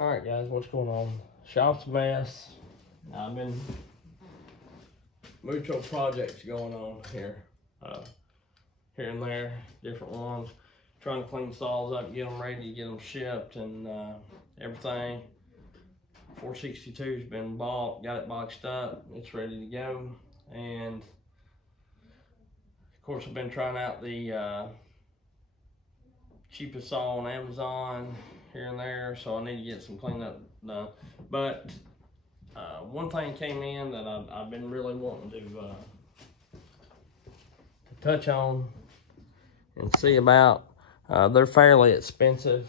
Alright guys, what's going on? Shop's a mess. I've been mucho projects going on here. Here and there, different ones. Trying to clean saws up, get them ready, get them shipped and everything. 462's been bought, got it boxed up, it's ready to go. And of course I've been trying out the cheapest saw on Amazon here and there, so I need to get some cleanup done. But one thing came in that I've been really wanting to touch on and see about. They're fairly expensive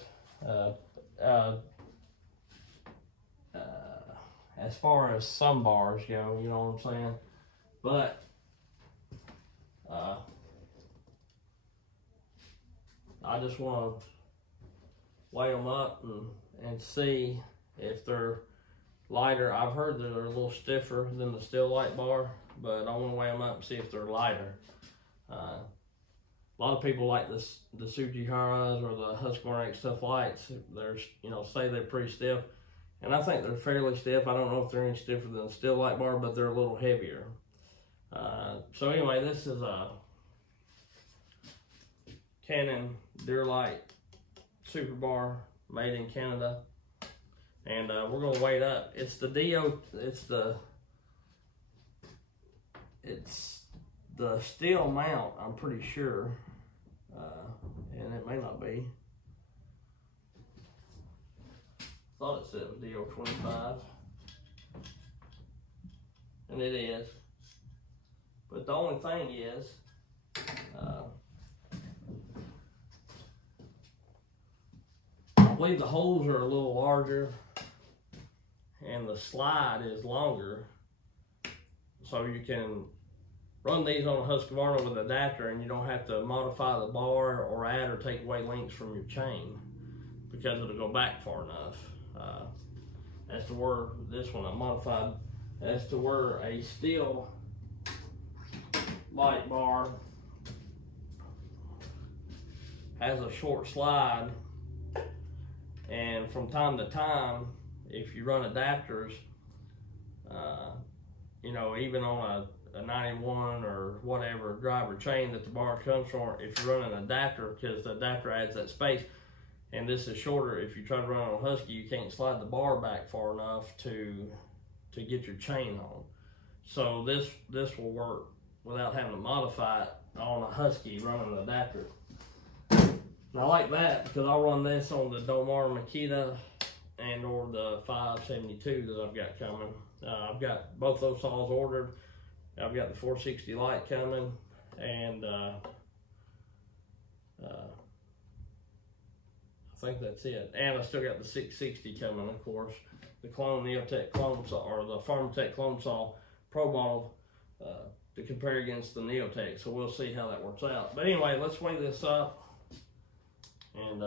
as far as some bars go, you know what I'm saying? But I just want to weigh them up and see if they're lighter. I've heard that they're a little stiffer than the STIHL Light bar, but I want to weigh them up and see if they're lighter. A lot of people like the Sujiharas or the Husqvarna Stuff Lights. They're, say they're pretty stiff, and I think they're fairly stiff. I don't know if they're any stiffer than the STIHL Light bar, but they're a little heavier. So anyway, this is a Canon Dura Light Super Bar, made in Canada, and we're gonna weigh it up. It's the steel mount, I'm pretty sure, and it may not be. Thought it said it was DO25, and it is. But the only thing is, I believe the holes are a little larger and the slide is longer, so you can run these on a Husqvarna with an adapter and you don't have to modify the bar or add or take away links from your chain, because it'll go back far enough. As to where this one I modified, as to where a STIHL Light bar has a short slide, and from time to time, if you run adapters, even on a 91 or whatever driver chain that the bar comes from, if you run an adapter, because the adapter adds that space, and this is shorter, if you try to run on a Husky, you can't slide the bar back far enough to get your chain on. So this will work without having to modify it on a Husky running an adapter. And I like that because I'll run this on the Domar Makita and or the 572 that I've got coming. I've got both those saws ordered. I've got the 460 Light coming, and I think that's it. And I still got the 660 coming, of course. The clone Neotech clone saw, or the Pharmatech clone saw pro model, to compare against the Neotech. So we'll see how that works out. But anyway, let's weigh this up, and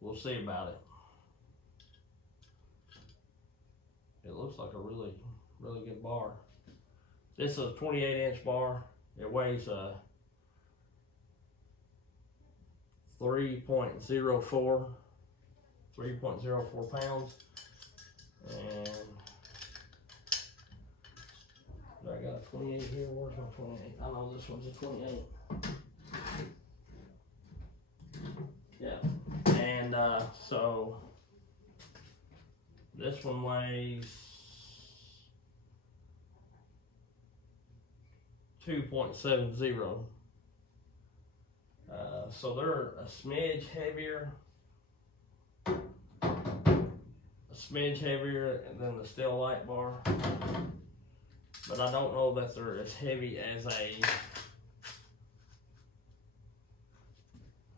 we'll see about it. It looks like a really good bar. This is a 28-inch bar. It weighs 3.04 pounds, and I got a 28 here. Where's my 28? I know this one's a 28. Yeah, and so this one weighs 2.70. So they're a smidge heavier than the STIHL Light bar, but I don't know that they're as heavy as I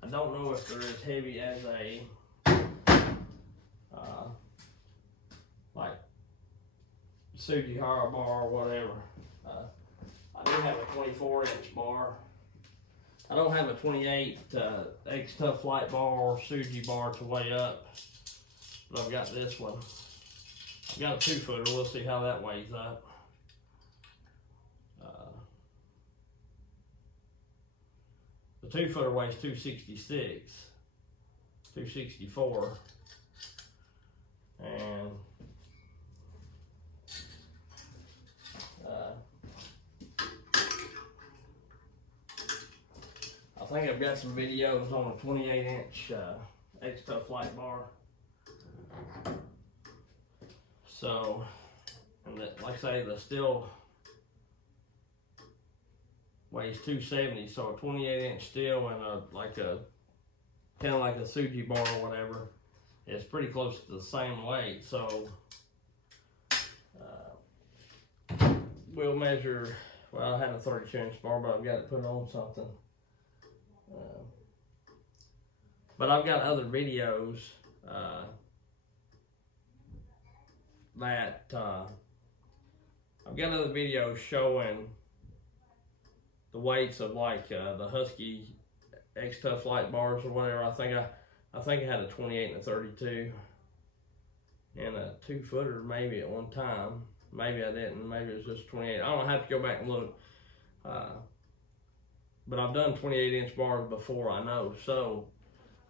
don't know if they're as heavy as a like Sujihara bar or whatever. I do have a 24-inch bar. I don't have a 28 X-Tough Light bar or Suji bar to weigh up, but I've got this one. I've got a 2-footer. We'll see how that weighs up. The 2-footer weighs 266. 264. And I think I've got some videos on a 28-inch STIHL Light bar. So, and that, like I say, the STIHL weighs 270. So a 28-inch STIHL and a kind of like a Super Bar or whatever, it's pretty close to the same weight. So we'll measure. Well, I had a 32-inch bar, but I've got to put on something. But I've got other videos I've got other videos showing the weights of like the Husky STIHL Light bars or whatever. I think I had a 28 and a 32 and a 2-footer maybe at one time. Maybe I didn't. Maybe it was just 28. I don't have to go back and look. But I've done 28-inch bars before, I know. So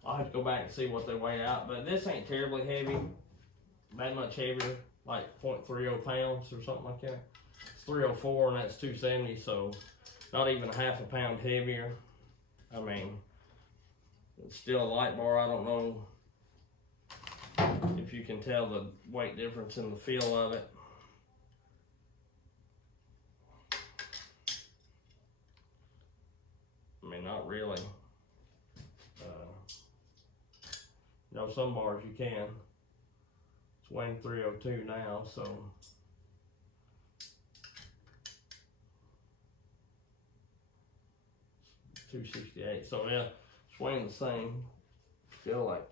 I'll have to go back and see what they weigh out. But this ain't terribly heavy. That much heavier, like 0.30 pounds or something like that. It's 304 and that's 270, so not even a half a pound heavier. I mean, it's still a light bar. I don't know if you can tell the weight difference in the feel of it. I mean, not really. You know, some bars you can. It's weighing 302 now, so. It's 268, so yeah, it's weighing the same. Still like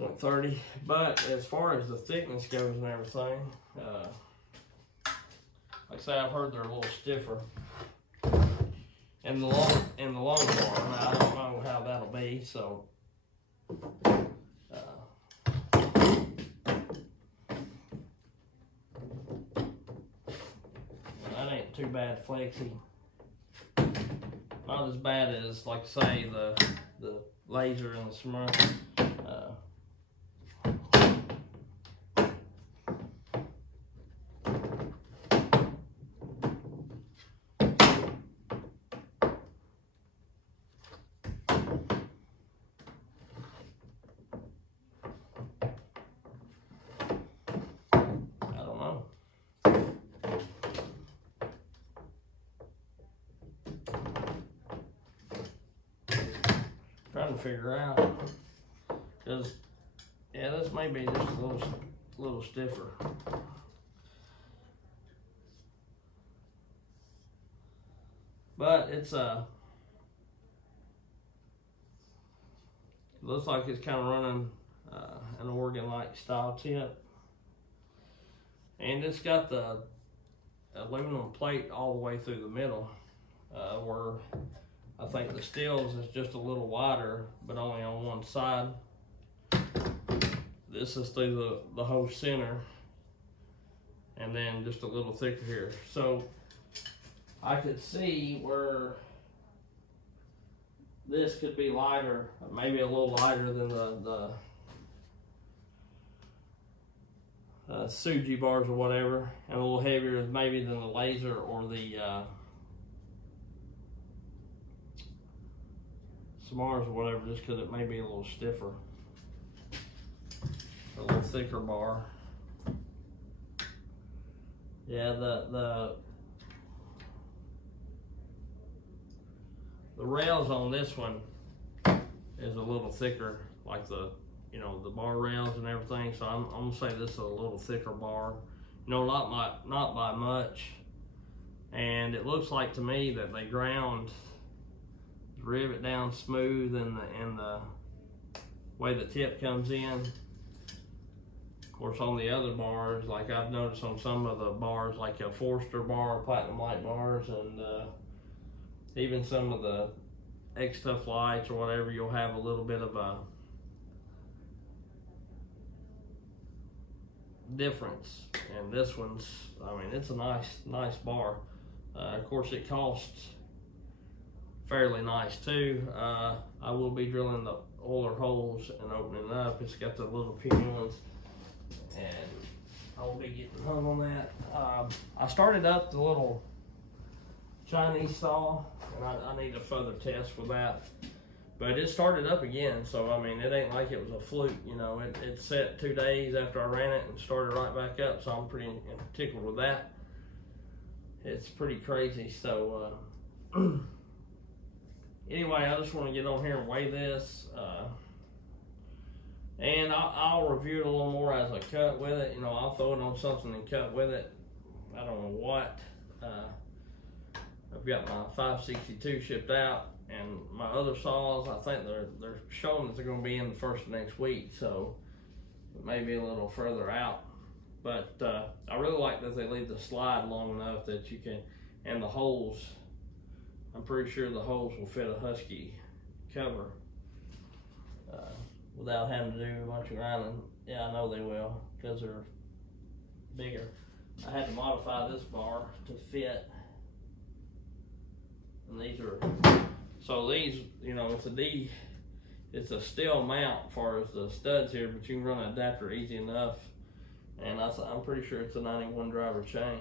0.30, but as far as the thickness goes and everything, like I say, I've heard they're a little stiffer. And the long bar, now, I don't know how that'll be, so that ain't too bad flexy. Not as bad as, like I say, the laser and the smurf. Trying to figure out, because yeah, this may be just a little stiffer. But it's looks like it's kind of running an organ-like style tip, and it's got the aluminum plate all the way through the middle, where I think the STIHL's is just a little wider, but only on one side. This is through the whole center, and then just a little thicker here. So I could see where this could be lighter, maybe a little lighter than the Suji bars or whatever, and a little heavier maybe than the laser or the Samars or whatever, just because it may be a little stiffer, a little thicker bar. Yeah, the rails on this one is a little thicker, like the bar rails and everything. So I'm gonna say this is a little thicker bar. Not by much. And it looks like to me that they ground rivet down smooth in the way the tip comes in. Of course, on the other bars, like I've noticed on some of the bars, like a Forster bar, Platinum Light bars, and even some of the STIHL Lights or whatever, you'll have a little bit of a difference. And this one's, I mean, it's a nice bar. Of course, it costs fairly nice too. I will be drilling the oiler holes and opening it up. It's got the little pin ones, and I'll be getting hung on that. I started up the little Chinese saw, and I need to further test with that. But it started up again, so I mean, it ain't like it was a fluke, you know. It set 2 days after I ran it and started right back up, so I'm pretty tickled with that. It's pretty crazy. So anyway, I just want to get on here and weigh this, and I'll review it a little more as I cut with it. You know, I'll throw it on something and cut with it. I don't know what. I've got my 562 shipped out, and my other saws, I think they're showing that they're going to be in the first of next week, so it may be a little further out. But I really like that they leave the slide long enough that you can, and the holes, I'm pretty sure the holes will fit a Husky cover without having to do a bunch of grinding. Yeah, I know they will, because they're bigger. I had to modify this bar to fit. And these are, so these, you know, it's a steel mount as far as the studs here, but you can run an adapter easy enough. And I'm pretty sure it's a 91 driver chain.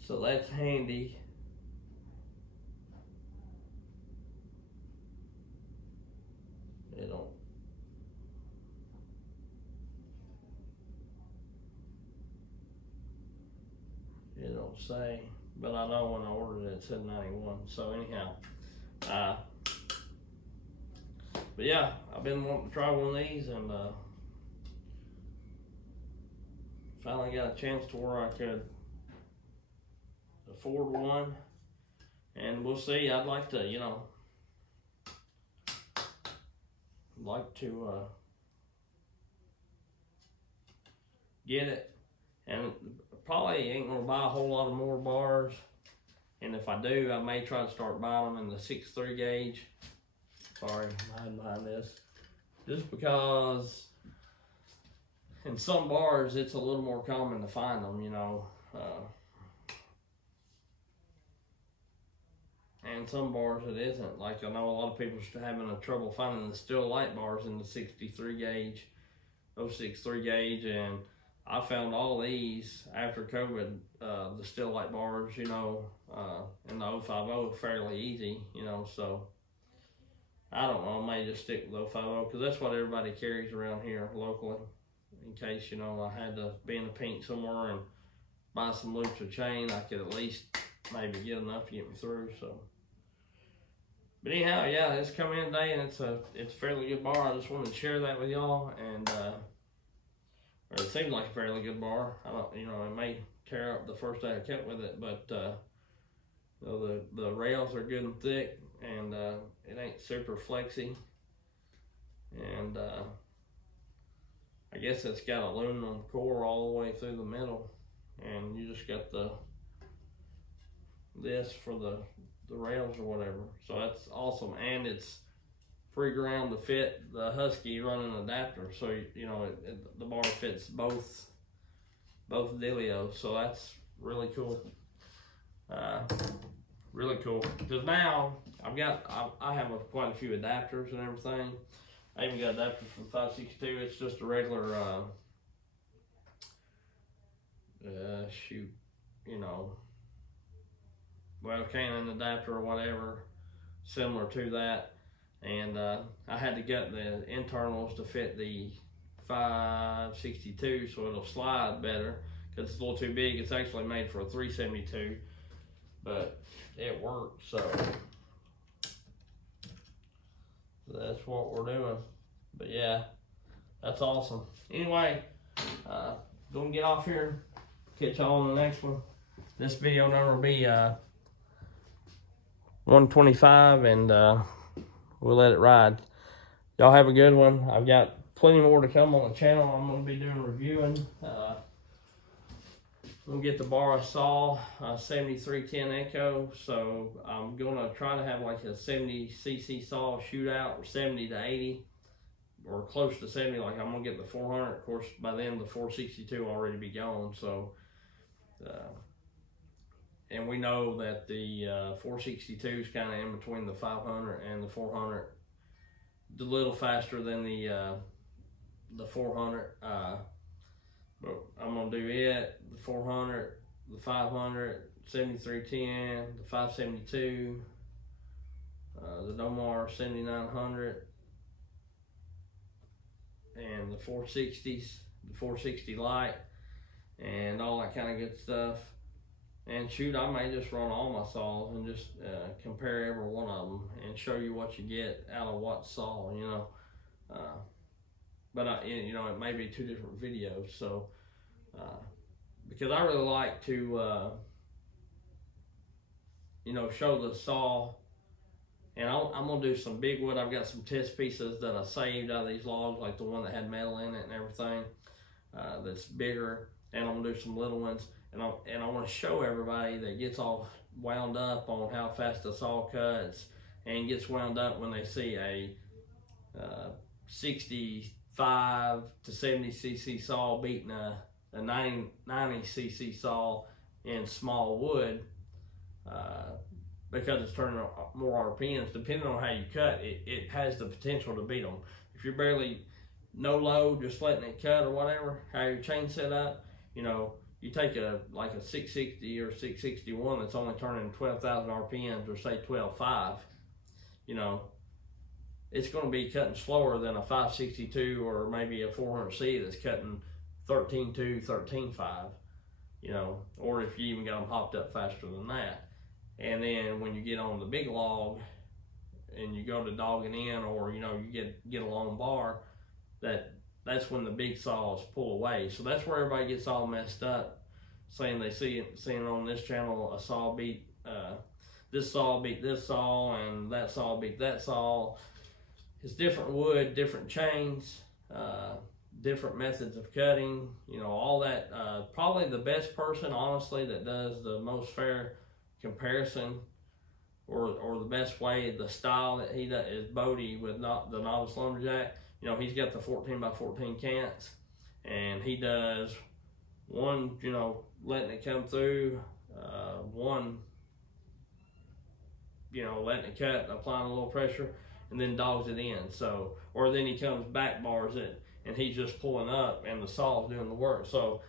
So that's handy. It don't say. But I know when I ordered it said 91. So anyhow, but yeah, I've been wanting to try one of these, and finally got a chance to where I could afford one. And we'll see. I'd like to, you know, get it, and probably ain't gonna buy a whole lot of more bars, and if I do, I may try to start buying them in the 6.3 gauge. Sorry, I'm hiding behind this. Just because in some bars it's a little more common to find them, you know, and some bars it isn't. Like, I know a lot of people are having a trouble finding the STIHL Light bars in the 63 gauge, 063 gauge, and I found all these after COVID, the STIHL Light bars, you know, and the 050 fairly easy, you know, so I don't know, I may just stick with 050 because that's what everybody carries around here locally, in case, you know, I had to be in a pink somewhere and buy some loops of chain, I could at least maybe get enough to get me through. So, but anyhow, yeah, it's come in today, and it's a fairly good bar. I just wanted to share that with y'all, and or it seems like a fairly good bar. I don't, you know, it may tear up the first day I cut with it, but you know, the rails are good and thick, and it ain't super flexy, and I guess it's got aluminum core all the way through the middle, and you just got this for the rails or whatever. So that's awesome, and it's pre-ground to fit the Husky running adapter, so you know the bar fits both dealios. So that's really cool. Really cool, because now I have quite a few adapters and everything. I even got an adapter for the 562. It's just a regular you know, well, Canon adapter or whatever, similar to that. And I had to get the internals to fit the 562 so it'll slide better, because it's a little too big. It's actually made for a 372, but it works. So that's what we're doing. But yeah, that's awesome. Anyway, gonna get off here, catch y'all on the next one. This video number will be 125, and we'll let it ride. Y'all have a good one. I've got plenty more to come on the channel. I'm going to be doing reviewing. We'll get the bar I saw, 7310 Echo. So I'm going to try to have like a 70cc saw shootout, or 70 to 80, or close to 70. Like, I'm going to get the 400. Of course, by then the 462 will already be gone. So and we know that the 462 is kind of in between the 500 and the 400, a little faster than the 400. But I'm gonna do it, the 400, the 500, 7310, the 572, the Domar 7900, and the 460s, the 460 Light, and all that kind of good stuff. And shoot, I may just run all my saws and just compare every one of them and show you what you get out of what saw, you know. But you know, it may be two different videos. So because I really like to you know, show the saw, and I'm gonna do some big wood. I've got some test pieces that I saved out of these logs, like the one that had metal in it and everything, that's bigger, and I'm gonna do some little ones, and I want to show everybody that gets all wound up on how fast the saw cuts, and gets wound up when they see a 65 to 70 cc saw beating a 90 cc saw in small wood, because it's turning more RPMs. Depending on how you cut, it has the potential to beat them. If you're barely no load, just letting it cut or whatever, how your chain set up, you know, you take like a 660 or 661 that's only turning 12,000 RPMs, or say 12.5, you know, it's going to be cutting slower than a 562 or maybe a 400C that's cutting 13.2, 13.5, you know, or if you even got them hopped up faster than that. And then when you get on the big log and you go to dogging in, or you know, you get a long bar, that's when the big saws pull away. So that's where everybody gets all messed up, saying they seeing on this channel a saw beat this saw beat this saw, and that saw beat that saw. It's different wood, different chains, different methods of cutting, you know, all that. Probably the best person, honestly, that does the most fair comparison, or the best way, the style that he does, is Bodie with the Novice Lumberjack. You know, he's got the 14x14 cants, and he does one, you know, letting it come through, one, you know, letting it cut, applying a little pressure, and then dogs it in. So, or then he comes back bars it, and he's just pulling up, and the saw's doing the work. So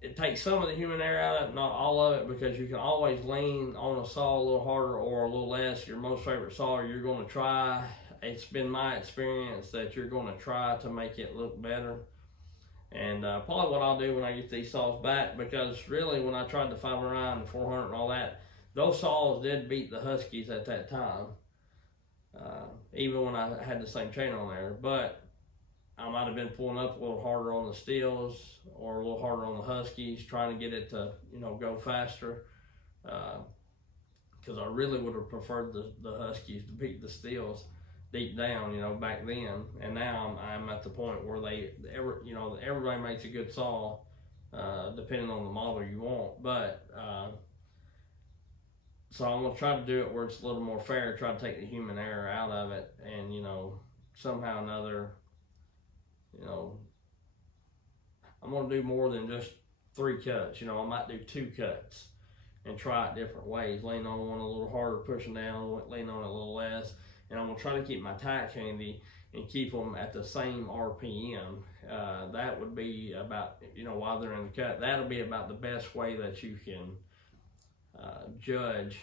it takes some of the human error out of it, not all of it, because you can always lean on a saw a little harder or a little less. Your most favorite saw, you're going to try. It's been my experience that you're going to try to make it look better. And probably what I'll do when I get these saws back, because really when I tried the 509 and 400 and all that, those saws did beat the Huskies at that time, even when I had the same chain on there. But I might have been pulling up a little harder on the STIHLs or a little harder on the Huskies, trying to get it to, you know, go faster. Because I really would have preferred the Huskies to beat the STIHLs deep down, you know, back then. And now I'm at the point where you know, everybody makes a good saw, depending on the model you want. But so I'm gonna try to do it where it's a little more fair, try to take the human error out of it, and you know, somehow or another, you know, I'm going to do more than just 3 cuts. You know, I might do 2 cuts and try it different ways. Lean on one a little harder, pushing down, lean on it a little less. And I'm going to try to keep my tack handy and keep them at the same RPM. That would be about, you know, while they're in the cut, that'll be about the best way that you can judge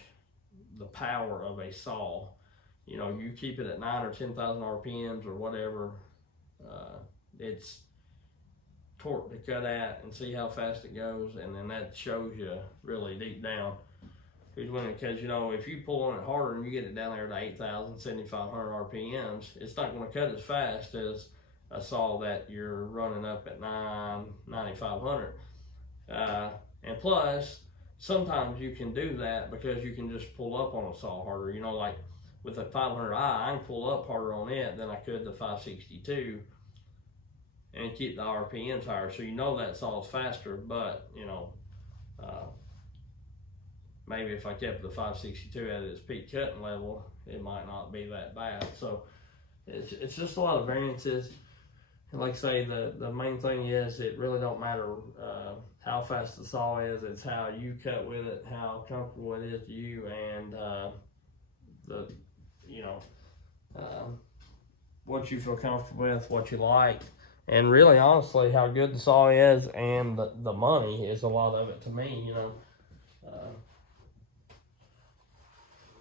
the power of a saw. You know, you keep it at 9 or 10,000 RPMs or whatever. It's torque to cut at, and see how fast it goes, and then that shows you really deep down who's winning. Because, you know, if you pull on it harder and you get it down there to 8,000, 7,500 RPMs, it's not going to cut as fast as a saw that you're running up at 9,500. And plus, sometimes you can do that because you can just pull up on a saw harder. You know, like with a 500i, I can pull up harder on it than I could the 562 and keep the RPMs higher. So you know that saw's faster, but you know, maybe if I kept the 562 at its peak cutting level, it might not be that bad. So it's just a lot of variances. And like I say, the main thing is it really don't matter how fast the saw is. It's how you cut with it, how comfortable it is to you, and what you feel comfortable with, what you like, and really, honestly, how good the saw is, and the money is a lot of it to me.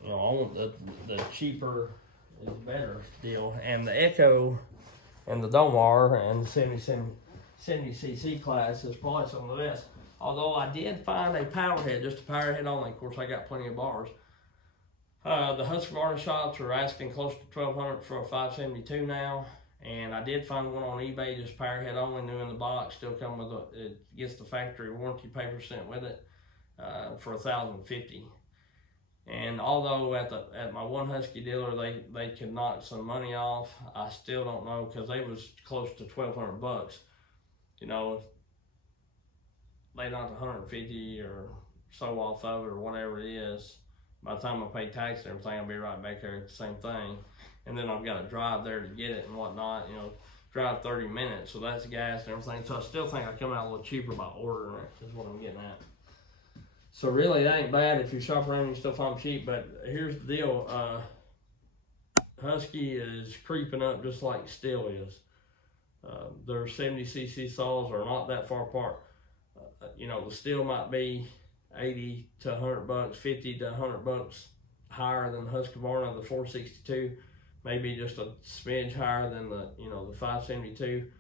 I want the cheaper is better deal, and the Echo and the Domar and the 70cc class is probably some of the best. Although I did find a power head, just a power head only. Of course, I got plenty of bars. The Husqvarna shops are asking close to $1,200 for a 572 now, and I did find one on eBay, just power head only, new in the box, still come with it gets the factory warranty paper sent with it for $1,050. And although at my one Husky dealer they could knock some money off, I still don't know, because they was close to $1,200. They knocked 150 or so off of it or whatever it is. By the time I pay tax and everything, I'll be right back there at the same thing. And then I've got to drive there to get it and whatnot. Drive 30 minutes, so that's gas and everything. So I still think I come out a little cheaper by ordering it, is what I'm getting at. So really, that ain't bad. If you shop around, you still find them cheap. But here's the deal: Husky is creeping up just like STIHL is. Their 70cc saws are not that far apart. The STIHL might be $80 to $100, $50 to $100 higher than the Husqvarna, the 462. Maybe just a smidge higher than the the 572.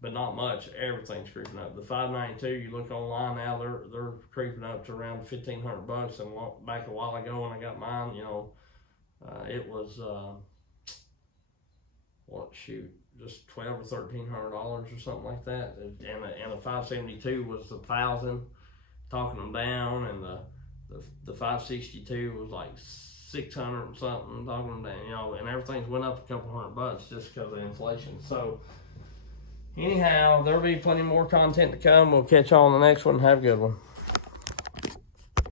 But not much. Everything's creeping up. The 592, you look online now, they're creeping up to around $1,500. And back a while ago when I got mine, it was just $1,200 or $1,300 or something like that. And the 572 was $1,000, talking them down, and the 562 was like $600 and something, talking them down. And everything's went up a couple $100 just because of inflation. So. Anyhow, there'll be plenty more content to come. We'll catch you on the next one. Have a good one.